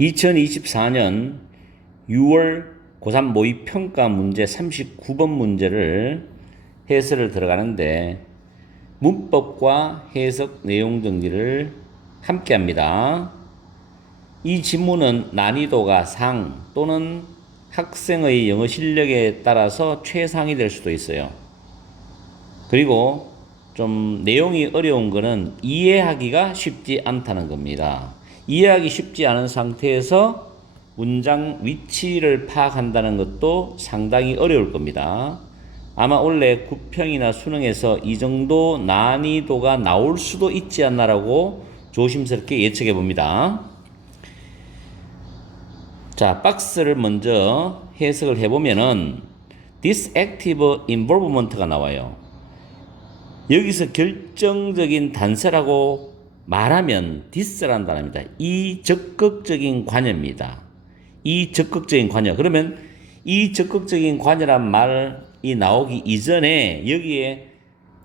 2024년 6월 고3 모의평가 문제 39번 문제를 해설을 들어가는데 문법과 해석 내용 정리를 함께 합니다. 이 지문은 난이도가 상 또는 학생의 영어 실력에 따라서 최상이 될 수도 있어요. 그리고 좀 내용이 어려운 거는 이해하기가 쉽지 않다는 겁니다. 이해하기 쉽지 않은 상태에서 문장 위치를 파악한다는 것도 상당히 어려울 겁니다. 아마 원래 구평이나 수능에서 이 정도 난이도가 나올 수도 있지 않나라고 조심스럽게 예측해 봅니다. 자, 박스를 먼저 해석을 해보면은 this active involvement가 나와요. 여기서 결정적인 단서라고 말하면 this라는 단어입니다. 이 적극적인 관여입니다. 이 적극적인 관여. 그러면 이 적극적인 관여란 말이 나오기 이전에 여기에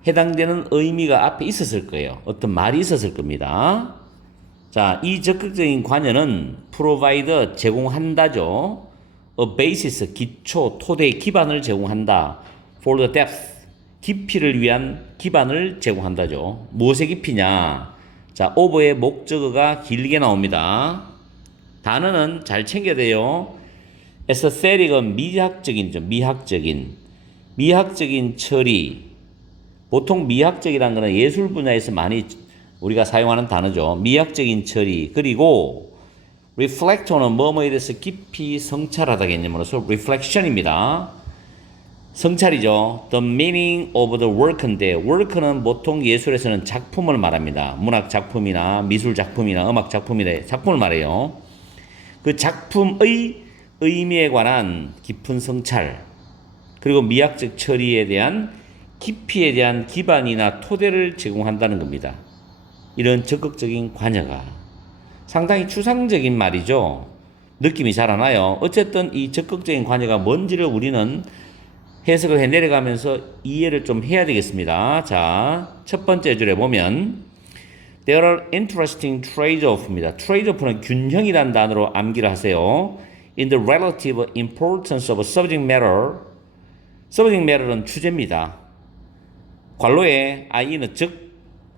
해당되는 의미가 앞에 있었을 거예요. 어떤 말이 있었을 겁니다. 자, 이 적극적인 관여는 provide 제공한다죠. a basis 기초, 토대, 기반을 제공한다. for the depth 깊이를 위한 기반을 제공한다죠. 무엇의 깊이냐? 자, over의 목적어가 길게 나옵니다. 단어는 잘 챙겨야 돼요. aesthetic은 미학적인죠. 미학적인 처리. 보통 미학적이라는 것은 예술 분야에서 많이 우리가 사용하는 단어죠. 미학적인 처리. 그리고 reflect는 뭐뭐에 대해서 깊이 성찰하다 개념으로서 reflection입니다. 성찰이죠. The meaning of the work인데 work는 보통 예술에서는 작품을 말합니다. 문학 작품이나 미술 작품이나 음악 작품이나 작품을 말해요. 그 작품의 의미에 관한 깊은 성찰 그리고 미학적 처리에 대한 깊이에 대한 기반이나 토대를 제공한다는 겁니다. 이런 적극적인 관여가 상당히 추상적인 말이죠. 느낌이 잘 안 와요. 어쨌든 이 적극적인 관여가 뭔지를 우리는 해석을 해 내려가면서 이해를 좀 해야 되겠습니다. 자, 첫 번째 줄에 보면 There are interesting trade-off입니다. trade-off는 균형이라는 단어로 암기를 하세요. In the relative importance of subject matter. subject matter는 주제입니다. 괄호에 i는 즉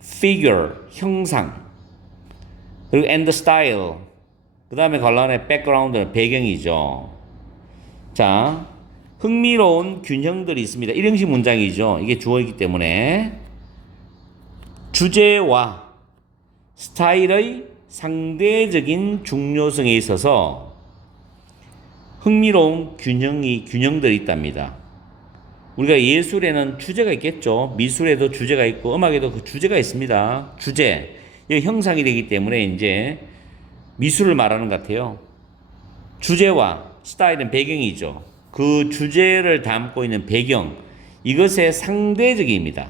figure, 형상. 그리고 and the style. 그 다음에 괄호 안에 background는 배경이죠. 자, 흥미로운 균형들이 있습니다. 1형식 문장이죠. 이게 주어이기 때문에 주제와 스타일의 상대적인 중요성에 있어서 흥미로운 균형들이 있답니다. 우리가 예술에는 주제가 있겠죠. 미술에도 주제가 있고 음악에도 그 주제가 있습니다. 주제. 이게 형상이 되기 때문에 이제 미술을 말하는 것 같아요. 주제와 스타일은 배경이죠. 그 주제를 담고 있는 배경, 이것의 상대적입니다.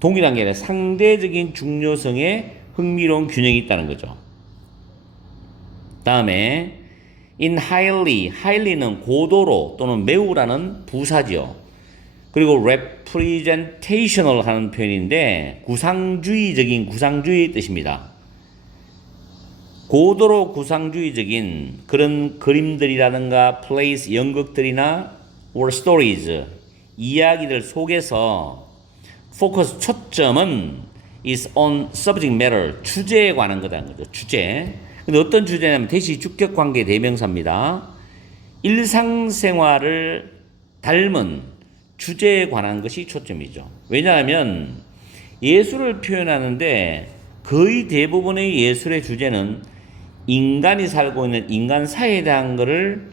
동일한 게 아니라 상대적인 중요성에 흥미로운 균형이 있다는 거죠. 다음에 in highly는 고도로 또는 매우라는 부사죠. 그리고 representational 하는 표현인데 구상주의의 뜻입니다. 고도로 구상주의적인 그런 그림들이라든가 plays, 연극들이나 or stories, 이야기들 속에서 focus, 초점은 is on subject matter, 주제에 관한 거다는 거죠. 주제. 근데 어떤 주제냐면 대시 주격관계 대명사입니다. 일상생활을 닮은 주제에 관한 것이 초점이죠. 왜냐하면 예술을 표현하는데 거의 대부분의 예술의 주제는 인간이 살고 있는 인간 사회에 대한 것을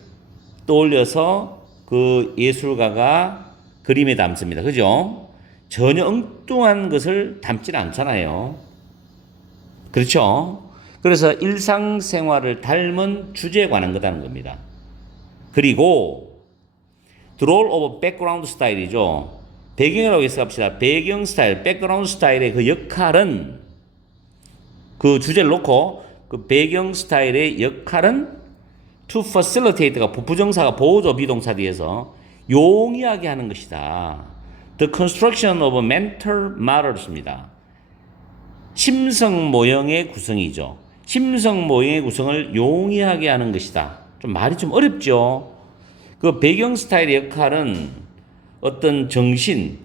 떠올려서 그 예술가가 그림에 담습니다. 그죠? 전혀 엉뚱한 것을 담지는 않잖아요. 그렇죠? 그래서 일상생활을 닮은 주제에 관한 거다는 겁니다. 그리고 The role of background style이죠. 배경이라고 해석합시다. 배경 스타일, 백그라운드 스타일의 그 역할은 그 주제를 놓고 그 배경 스타일의 역할은 to facilitate가 부정사가 보호조 비동사 뒤에서 용이하게 하는 것이다. The construction of mental models입니다. 심성 모형의 구성이죠. 심성 모형의 구성을 용이하게 하는 것이다. 좀 말이 좀 어렵죠. 그 배경 스타일의 역할은 어떤 정신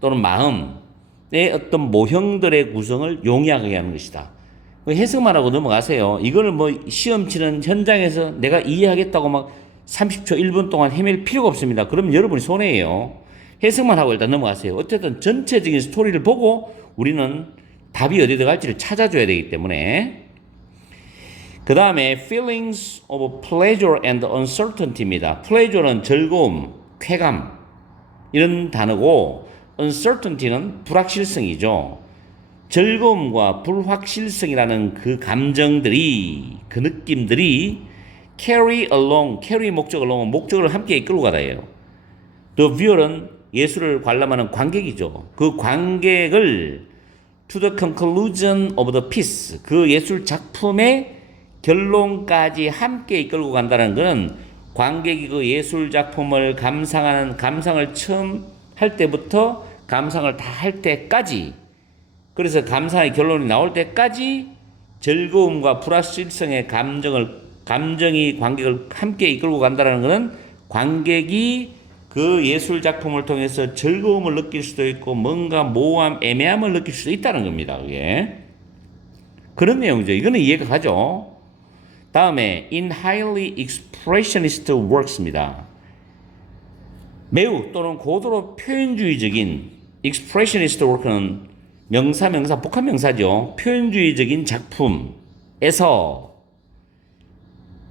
또는 마음의 어떤 모형들의 구성을 용이하게 하는 것이다. 해석만 하고 넘어가세요. 이거를 뭐 시험 치는 현장에서 내가 이해하겠다고 막 30초, 1분 동안 헤맬 필요가 없습니다. 그러면 여러분이 손해예요. 해석만 하고 일단 넘어가세요. 어쨌든 전체적인 스토리를 보고 우리는 답이 어디 들어갈지를 찾아줘야 되기 때문에. 그 다음에 feelings of pleasure and uncertainty입니다. pleasure는 즐거움, 쾌감 이런 단어고 uncertainty는 불확실성이죠. 즐거움과 불확실성이라는 그 감정들이, 그 느낌들이 carry along, carry 목적 along은 목적을 함께 이끌고 가다예요. the viewer는 예술을 관람하는 관객이죠. 그 관객을 to the conclusion of the piece, 그 예술 작품의 결론까지 함께 이끌고 간다는 것은 관객이 그 예술 작품을 감상을 처음 할 때부터 감상을 다 할 때까지, 그래서 감상의 결론이 나올 때까지 즐거움과 불확실성의 감정이 관객을 함께 이끌고 간다는 것은 관객이 그 예술 작품을 통해서 즐거움을 느낄 수도 있고 뭔가 모호함, 애매함을 느낄 수도 있다는 겁니다. 그게 그런 내용이죠. 이거는 이해가 가죠. 다음에 in highly expressionist works입니다. 매우 또는 고도로 표현주의적인 expressionist work는 명사, 복합명사죠. 표현주의적인 작품에서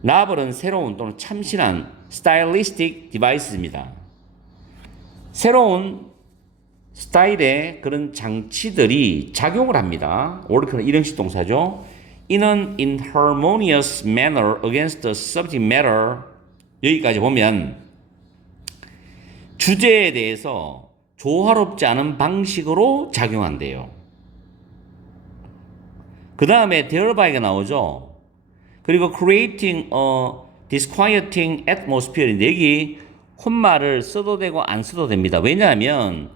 나벌은 새로운 또는 참신한 stylistic devices입니다. 새로운 스타일의 그런 장치들이 작용을 합니다. work는 일형식 동사죠. in an inharmonious manner against the subject matter. 여기까지 보면 주제에 대해서 조화롭지 않은 방식으로 작용한대요. 그 다음에 thereby 나오죠. 그리고 creating a disquieting atmosphere인데 여기 혼말을 써도 되고 안 써도 됩니다. 왜냐하면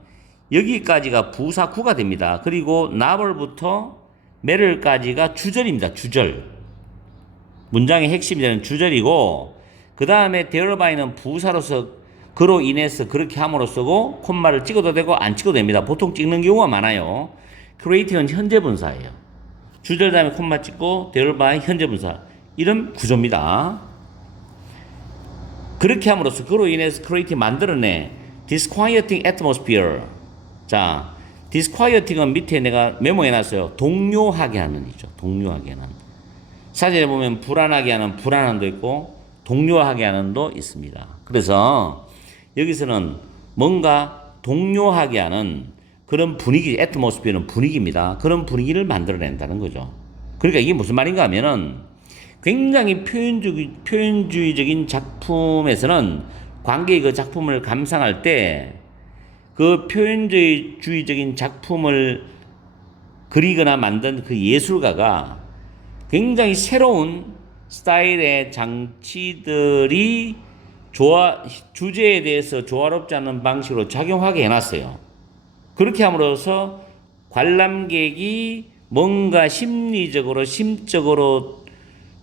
여기까지가 부사 구가 됩니다. 그리고 나벌부터 matter까지가 주절입니다. 주절. 문장의 핵심이 되는 주절이고 그 다음에 thereby는 부사로서 그로 인해서 그렇게 함으로써고 콤마를 찍어도 되고 안 찍어도 됩니다. 보통 찍는 경우가 많아요. creating은 현재 분사예요. 주절 다음에 콤마 찍고 thereby 현재 분사. 이런 구조입니다. 그렇게 함으로써 그로 인해서 creating 만들어내 disquieting atmosphere. 자, disquieting은 밑에 내가 메모해놨어요. 동요하게 하는 이죠. 동요하게 하는. 사진에 보면 불안하게 하는 불안함도 있고 동요하게 하는도 있습니다. 그래서 여기서는 뭔가 동요하게 하는 그런 분위기, atmosphere는 분위기입니다. 그런 분위기를 만들어낸다는 거죠. 그러니까 이게 무슨 말인가 하면은 굉장히 표현주의적인 작품에서는 관객이 그 작품을 감상할 때 그 표현주의적인 작품을 그리거나 만든 그 예술가가 굉장히 새로운 스타일의 장치들이 주제에 대해서 조화롭지 않은 방식으로 작용하게 해놨어요. 그렇게 함으로써 관람객이 뭔가 심리적으로, 심적으로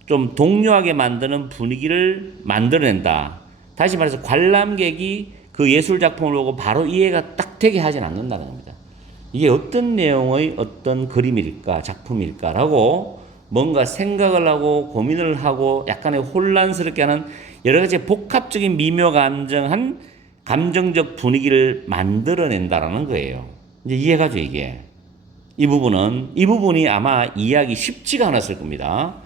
좀 동요하게 만드는 분위기를 만들어낸다. 다시 말해서 관람객이 그 예술 작품을 보고 바로 이해가 딱 되게 하진 않는다는 겁니다. 이게 어떤 내용의 어떤 그림일까, 작품일까라고 뭔가 생각을 하고 고민을 하고 약간의 혼란스럽게 하는 여러 가지 복합적인 미묘 감정한 감정적 분위기를 만들어낸다라는 거예요. 이제 이해가죠, 이게. 이 부분이 아마 이해하기 쉽지가 않았을 겁니다.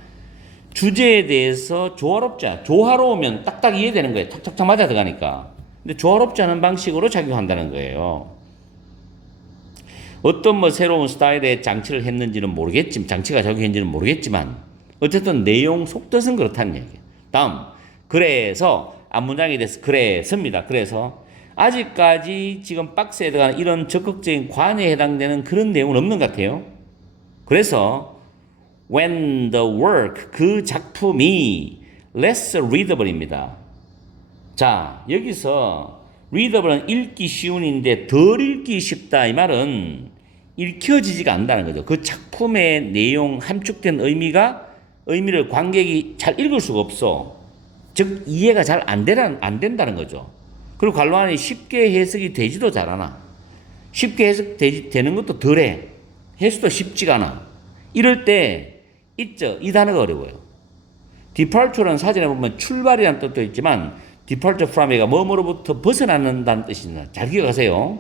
주제에 대해서 조화로우면 딱딱 이해되는 거예요. 탁탁탁 맞아 들어가니까. 근데 조화롭지 않은 방식으로 작용한다는 거예요. 어떤 새로운 스타일의 장치를 했는지는 장치가 작용했는지는 모르겠지만, 어쨌든 내용 속뜻은 그렇다는 얘기예요. 다음, 그래서, 앞문장에 대해서 그래서입니다. 그래서, 아직까지 지금 박스에 들어가는 이런 적극적인 관여에 해당되는 그런 내용은 없는 것 같아요. 그래서, when the work, 그 작품이 less readable입니다. 자, 여기서 readable은 읽기 쉬운인데 덜 읽기 쉽다 이 말은 읽혀지지가 않는다는 거죠. 그 작품의 내용 함축된 의미가 의미를 관객이 잘 읽을 수가 없어. 즉 이해가 잘 안 된다는 거죠. 그리고 관람안이 쉽게 해석이 되지도 잘 않아. 쉽게 해석되는 것도 덜해. 해석도 쉽지가 않아. 이럴 때 있죠. 이 단어가 어려워요. departure는 사전에 보면 출발이라는 뜻도 있지만 departure from이가 뭐뭐로부터 벗어나는다는 뜻입니다. 잘 기억하세요.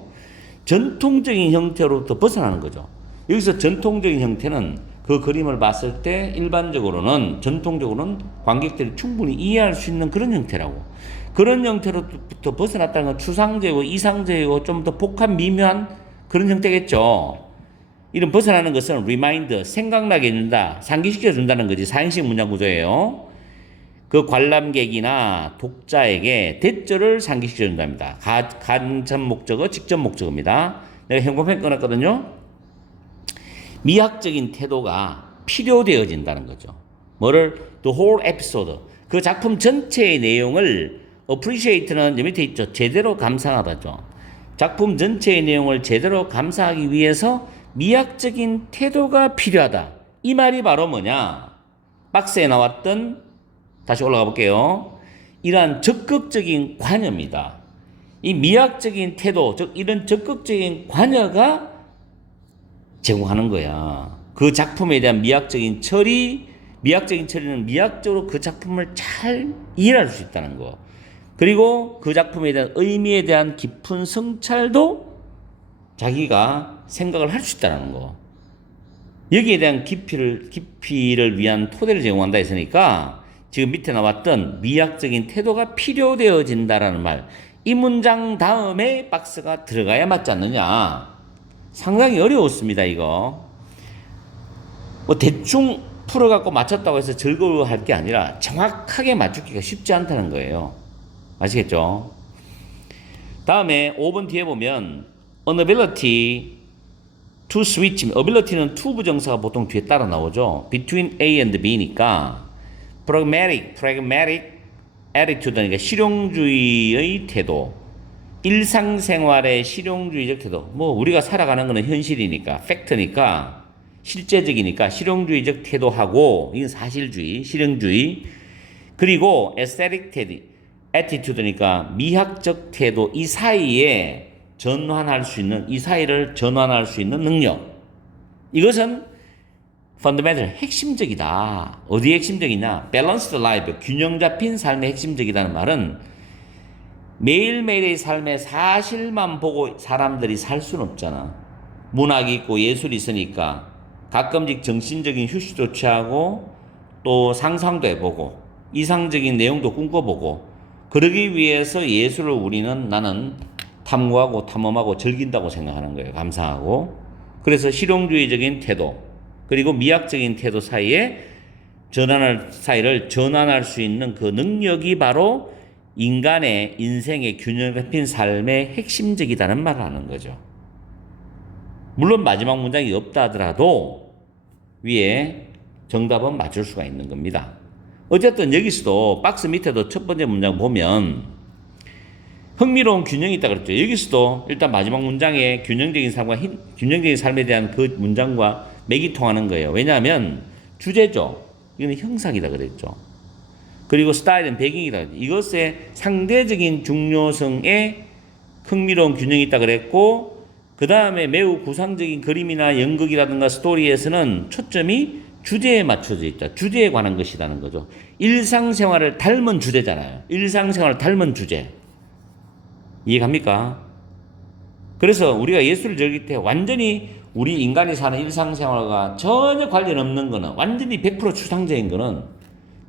전통적인 형태로부터 벗어나는 거죠. 여기서 전통적인 형태는 그 그림을 봤을 때 일반적으로는 전통적으로는 관객들이 충분히 이해할 수 있는 그런 형태라고. 그런 형태로부터 벗어났다는 건 추상적이고 이상적이고 좀 더 복합 미묘한 그런 형태겠죠. 이런 벗어나는 것은 reminder, 생각나게 해준다, 상기시켜준다는 거지. 사행식 문장 구조예요. 그 관람객이나 독자에게 대절을 상기시켜준답니다. 간접 목적어, 직접 목적어입니다. 내가 형광펜 꺼냈거든요. 미학적인 태도가 필요되어진다는 거죠. 뭐를? The whole episode. 그 작품 전체의 내용을 appreciate는 밑에 있죠. 제대로 감상하다죠. 작품 전체의 내용을 제대로 감상하기 위해서 미학적인 태도가 필요하다. 이 말이 바로 뭐냐? 박스에 나왔던 다시 올라가 볼게요. 이러한 적극적인 관여입니다. 이 미학적인 태도, 즉 이런 적극적인 관여가 제공하는 거야. 그 작품에 대한 미학적인 처리는 미학적으로 그 작품을 잘 이해할 수 있다는 거. 그리고 그 작품에 대한 의미에 대한 깊은 성찰도 자기가 생각을 할 수 있다는 거. 여기에 대한 깊이를 위한 토대를 제공한다 했으니까 지금 밑에 나왔던 미학적인 태도가 필요되어진다라는 말. 이 문장 다음에 박스가 들어가야 맞지 않느냐. 상당히 어려웠습니다, 이거. 뭐 대충 풀어갖고 맞췄다고 해서 즐거워할 게 아니라 정확하게 맞추기가 쉽지 않다는 거예요. 아시겠죠? 다음에 5번 뒤에 보면 inability to switch. ability는 to 부정사가 보통 뒤에 따라 나오죠. between A and B니까 pragmatic attitude니까 실용주의의 태도. 일상생활의 실용주의적 태도. 뭐 우리가 살아가는 거는 현실이니까 팩트니까 실제적이니까 실용주의적 태도하고 이건 사실주의, 실용주의. 그리고 aesthetic attitude니까 미학적 태도. 이 사이를 전환할 수 있는 능력. 이것은 fundamental, 핵심적이다. 어디에 핵심적이냐? balanced life, 균형 잡힌 삶에 핵심적이다는 말은 매일매일의 삶의 사실만 보고 사람들이 살 수는 없잖아. 문학이 있고 예술이 있으니까 가끔씩 정신적인 휴식도 취하고 또 상상도 해보고 이상적인 내용도 꿈꿔보고 그러기 위해서 예술을 나는 탐구하고 탐험하고 즐긴다고 생각하는 거예요. 감상하고. 그래서 실용주의적인 태도 그리고 미학적인 태도 사이를 전환할 수 있는 그 능력이 바로 인간의 인생의 균형 잡힌 삶의 핵심적이다는 말을 하는 거죠. 물론 마지막 문장이 없다 하더라도 위에 정답은 맞출 수가 있는 겁니다. 어쨌든 여기서도 박스 밑에도 첫 번째 문장 보면 흥미로운 균형이 있다 그랬죠. 여기서도 일단 마지막 문장에 균형적인 삶에 대한 그 문장과 맥이 통하는 거예요. 왜냐하면 주제죠. 이거는 형상이다 그랬죠. 그리고 스타일은 배경이다. 이것의 상대적인 중요성에 흥미로운 균형이 있다 그랬고 그 다음에 매우 구상적인 그림이나 연극이라든가 스토리에서는 초점이 주제에 맞춰져 있다. 주제에 관한 것이라는 거죠. 일상생활을 닮은 주제잖아요. 일상생활을 닮은 주제. 이해갑니까? 그래서 우리가 예술을 즐길 때 완전히 우리 인간이 사는 일상생활과 전혀 관련 없는 거는 완전히 100% 추상적인 거는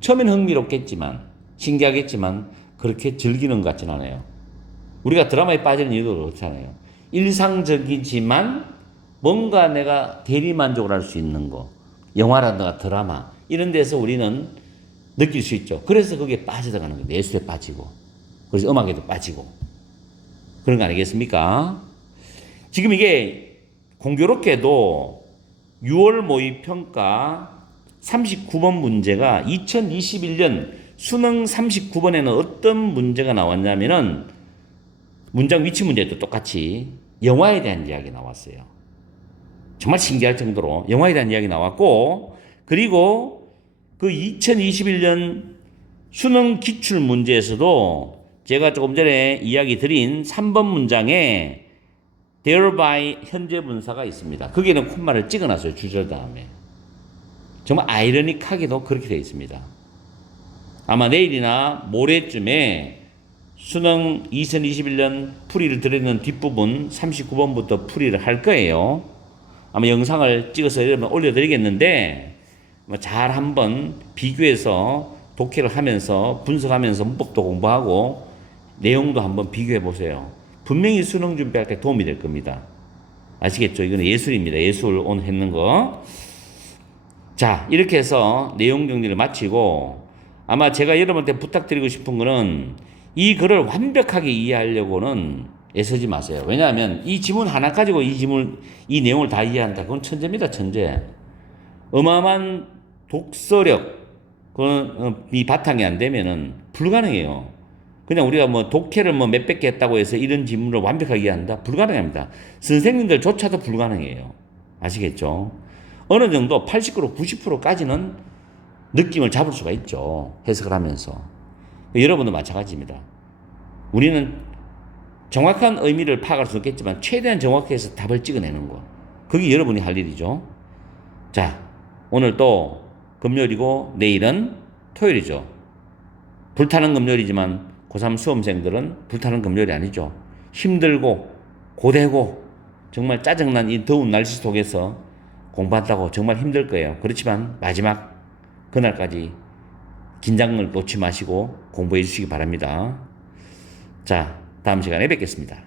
처음엔 흥미롭겠지만 신기하겠지만 그렇게 즐기는 것 같진 않아요. 우리가 드라마에 빠지는 이유도 그렇잖아요. 일상적이지만 뭔가 내가 대리만족을 할 수 있는 거 영화라든가 드라마 이런 데서 우리는 느낄 수 있죠. 그래서 거기에 빠져들어가는 거예요. 예술에 빠지고 그래서 음악에도 빠지고 그런 거 아니겠습니까? 지금 이게 공교롭게도 6월 모의평가 39번 문제가 2021년 수능 39번에는 어떤 문제가 나왔냐면은 문장 위치 문제도 똑같이 영화에 대한 이야기 나왔어요. 정말 신기할 정도로 영화에 대한 이야기 나왔고 그리고 그 2021년 수능 기출 문제에서도 제가 조금 전에 이야기 드린 3번 문장에 thereby 현재 분사가 있습니다. 거기에는 콤마를 찍어놨어요. 주절 다음에. 정말 아이러닉하게도 그렇게 되어 있습니다. 아마 내일이나 모레쯤에 수능 2021년 풀이를 들어있는 뒷부분 39번부터 풀이를 할 거예요. 아마 영상을 찍어서 여러분 올려드리겠는데 잘 한번 비교해서 독해를 하면서 분석하면서 문법도 공부하고 내용도 한번 비교해 보세요. 분명히 수능 준비할 때 도움이 될 겁니다. 아시겠죠? 이거는 예술입니다. 예술 오늘 했는 거. 자, 이렇게 해서 내용 정리를 마치고 아마 제가 여러분한테 부탁드리고 싶은 거는 이 글을 완벽하게 이해하려고는 애쓰지 마세요. 왜냐하면 이 지문 하나 가지고 이 내용을 다 이해한다. 그건 천재입니다, 천재. 어마어마한 독서력, 이 바탕이 안 되면은 불가능해요. 그냥 우리가 뭐 독해를 뭐 몇백 개 했다고 해서 이런 지문을 완벽하게 이해한다? 불가능합니다. 선생님들조차도 불가능해요. 아시겠죠? 어느 정도 80% 90%까지는 느낌을 잡을 수가 있죠. 해석을 하면서. 여러분도 마찬가지입니다. 우리는 정확한 의미를 파악할 수 없겠지만 최대한 정확해서 답을 찍어내는 거. 그게 여러분이 할 일이죠. 자, 오늘 또 금요일이고 내일은 토요일이죠. 불타는 금요일이지만 고3 수험생들은 불타는 금요일이 아니죠. 힘들고 고되고 정말 짜증난 이 더운 날씨 속에서 공부한다고 정말 힘들 거예요. 그렇지만 마지막 그날까지 긴장을 놓지 마시고 공부해 주시기 바랍니다. 자, 다음 시간에 뵙겠습니다.